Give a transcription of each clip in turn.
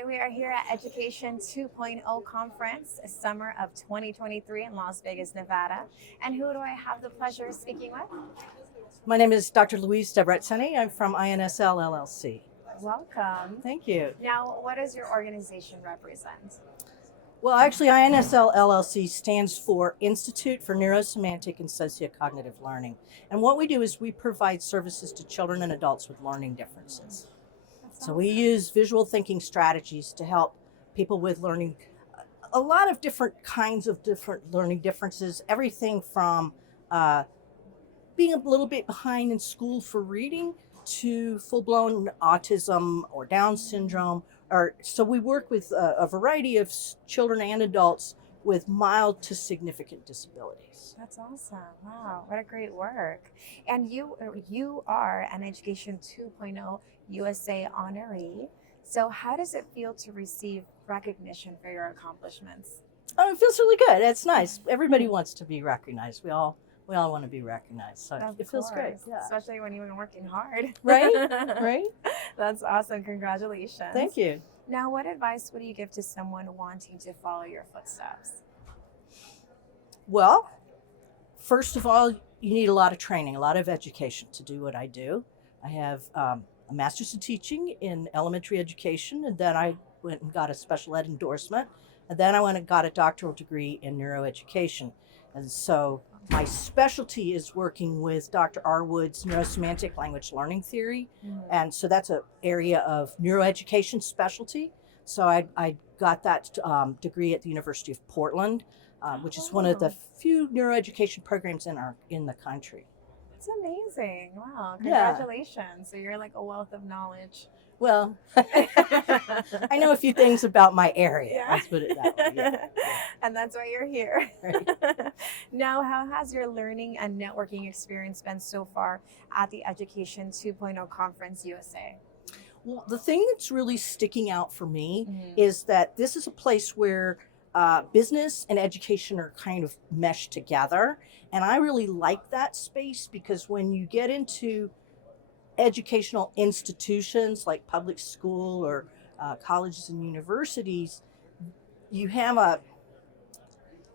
Hi, we are here at Education 2.0 Conference, summer of 2023 in Las Vegas, Nevada. And who do I have the pleasure of speaking with? My name is Dr. Louise Debreczeny. I'm from INSL LLC. Welcome. Thank you. Now, what does your organization represent? Well, actually, INSL LLC stands for Institute for Neurosemantic and Sociocognitive Learning. And what we do is we provide services to children and adults with learning differences. So we use visual thinking strategies to help people with learning, a lot of different kinds of different learning differences, everything from being a little bit behind in school for reading to full-blown autism or Down syndrome. So we work with a variety of children and adults with mild to significant disabilities. That's awesome. Wow, what a great work. And you are an Education 2.0 USA honoree. So how does it feel to receive recognition for your accomplishments? Oh, it feels really good. It's nice. Everybody wants to be recognized. We all want to be recognized. So it feels great. Yeah. Especially when you've been working hard. Right? Right? That's awesome. Congratulations. Thank you. Now, what advice would you give to someone wanting to follow your footsteps? Well, first of all, you need a lot of training, a lot of education to do what I do. I have a master's in teaching in elementary education, and then I went and got a special ed endorsement, and then I went and got a doctoral degree in neuroeducation. And so my specialty is working with Dr. R. Wood's Neurosemantic language learning theory. And so that's an area of neuroeducation specialty. So I got that degree at the University of Portland, which is one of the few neuroeducation programs in the country. That's amazing. Wow. Congratulations. Yeah. So you're like a wealth of knowledge. Well, I know a few things about my area. Yeah. Let's put it that way. Yeah. And that's why you're here. Right. Now, how has your learning and networking experience been so far at the Education 2.0 Conference USA? Well, the thing that's really sticking out for me is that this is a place where business and education are kind of meshed together. And I really like that space because when you get into educational institutions like public school or colleges and universities, you have a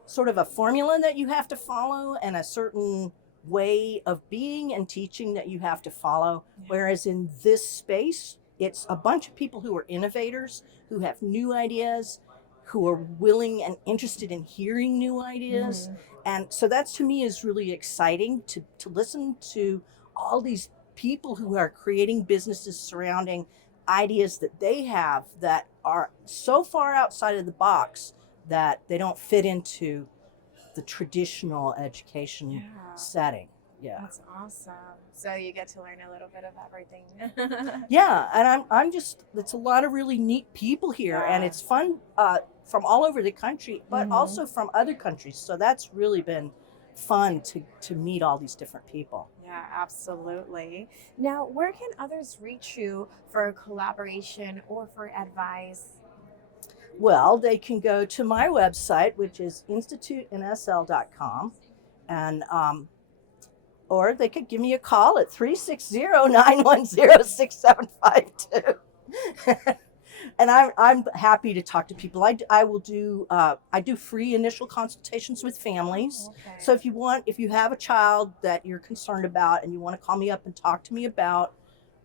sort of a formula that you have to follow and a certain way of being and teaching that you have to follow. Whereas in this space, it's a bunch of people who are innovators, who have new ideas, who are willing and interested in hearing new ideas. And so that to me is really exciting to listen to all these people who are creating businesses surrounding ideas that they have that are so far outside of the box that they don't fit into the traditional education setting. Yeah. That's awesome. So you get to learn a little bit of everything. Yeah, and I'm just, it's a lot of really neat people here, and it's fun from all over the country, but also from other countries. So that's really been fun to meet all these different people. Yeah, absolutely. Now, where can others reach you for collaboration or for advice? Well, they can go to my website, which is instituteinsl.com, and or they could give me a call at 360-910-6752. And I'm happy to talk to people. I will do I do free initial consultations with families. Okay. So if you have a child that you're concerned about and you want to call me up and talk to me about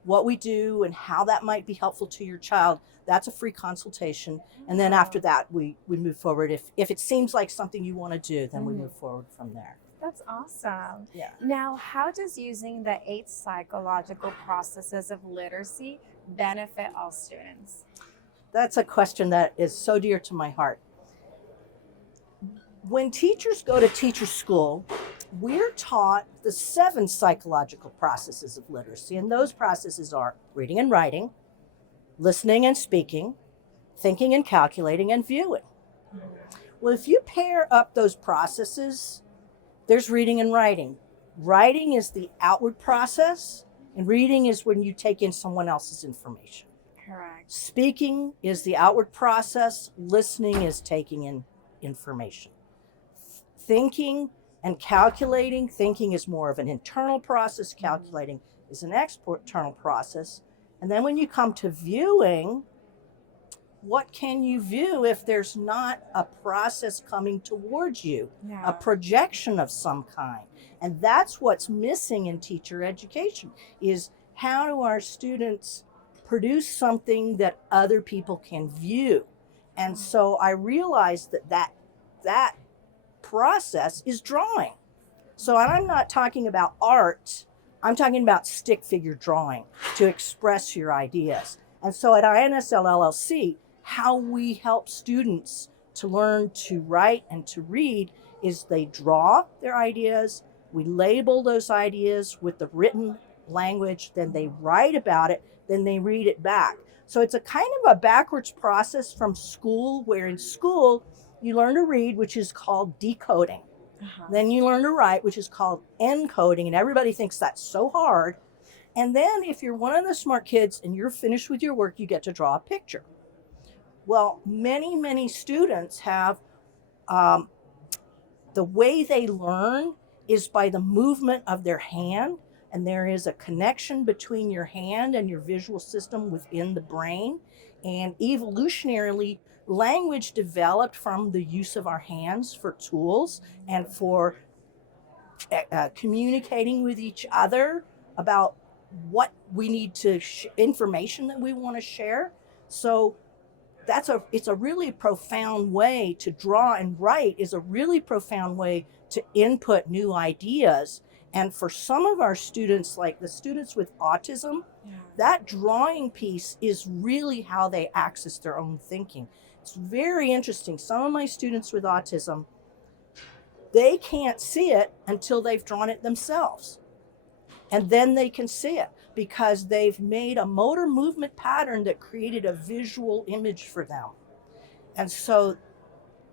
what we do and how that might be helpful to your child, that's a free consultation. And then after that, we move forward. If it seems like something you want to do, then we move forward from there. That's awesome. Yeah. Now, how does using the 8 psychological processes of literacy benefit all students? That's a question that is so dear to my heart. When teachers go to teacher school, we're taught the 7 psychological processes of literacy, and those processes are reading and writing, listening and speaking, thinking and calculating, and viewing. Well, if you pair up those processes, there's reading and writing. Writing is the outward process, and reading is when you take in someone else's information. Correct. Speaking is the outward process. Listening is taking in information. Thinking and calculating. Thinking is more of an internal process. Calculating is an external process. And then when you come to viewing, what can you view if there's not a process coming towards you, Yeah. a projection of some kind? And that's what's missing in teacher education, is how do our students produce something that other people can view? And so I realized that process is drawing. So I'm not talking about art, I'm talking about stick figure drawing to express your ideas. And so at INSL LLC, how we help students to learn to write and to read is they draw their ideas, we label those ideas with the written language, then they write about it, then they read it back. So it's a kind of a backwards process from school, where in school you learn to read, which is called decoding. Then you learn to write, which is called encoding, and everybody thinks that's so hard. And then if you're one of the smart kids and you're finished with your work, you get to draw a picture. Well, many students have, the way they learn is by the movement of their hand, and there is a connection between your hand and your visual system within the brain. And evolutionarily, language developed from the use of our hands for tools and for communicating with each other about what we need to information that we want to share. So it's a really profound way to draw, and write is a really profound way to input new ideas. And for some of our students, like the students with autism, that drawing piece is really how they access their own thinking. It's very interesting. Some of my students with autism, they can't see it until they've drawn it themselves. And then they can see it because they've made a motor movement pattern that created a visual image for them. And so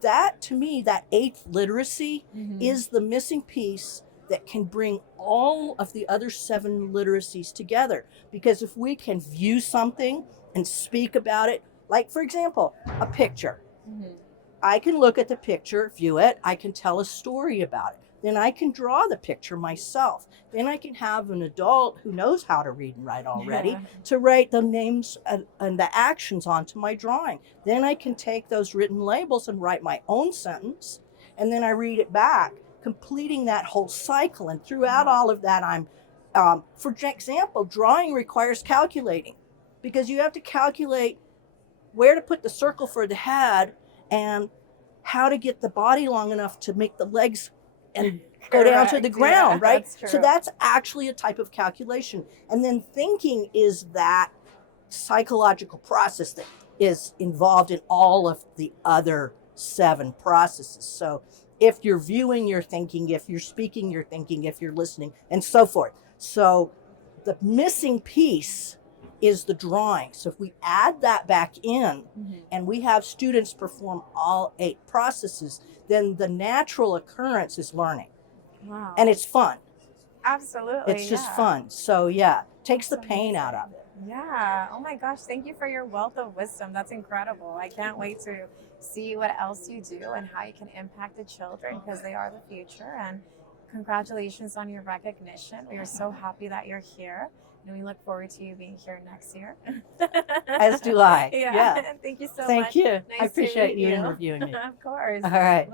that, to me, that eighth literacy is the missing piece that can bring all of the other 7 literacies together. Because if we can view something and speak about it, like, for example, a picture. I can look at the picture, view it, I can tell a story about it. Then I can draw the picture myself. Then I can have an adult who knows how to read and write already to write the names and the actions onto my drawing. Then I can take those written labels and write my own sentence, and then I read it back, completing that whole cycle. And throughout all of that, I'm, for example, drawing requires calculating, because you have to calculate where to put the circle for the head and how to get the body long enough to make the legs and go down to the ground, right? So that's actually a type of calculation. And then thinking is that psychological process that is involved in all of the other 7 processes. So if you're viewing, you're thinking; if you're speaking, you're thinking; if you're listening, and so forth. So the missing piece is the drawing. So if we add that back in and we have students perform all 8 processes, then the natural occurrence is learning. Wow. And it's fun. Absolutely. It's just fun. So takes the pain out of it. Yeah. Oh my gosh. Thank you for your wealth of wisdom. That's incredible. I can't wait to see what else you do and how you can impact the children, because they are the future. And congratulations on your recognition. We are so happy that you're here. And we look forward to you being here next year. As do I. Yeah. Thank you so much. Thank you. Nice I appreciate to you meet interviewing me. Of course. All right.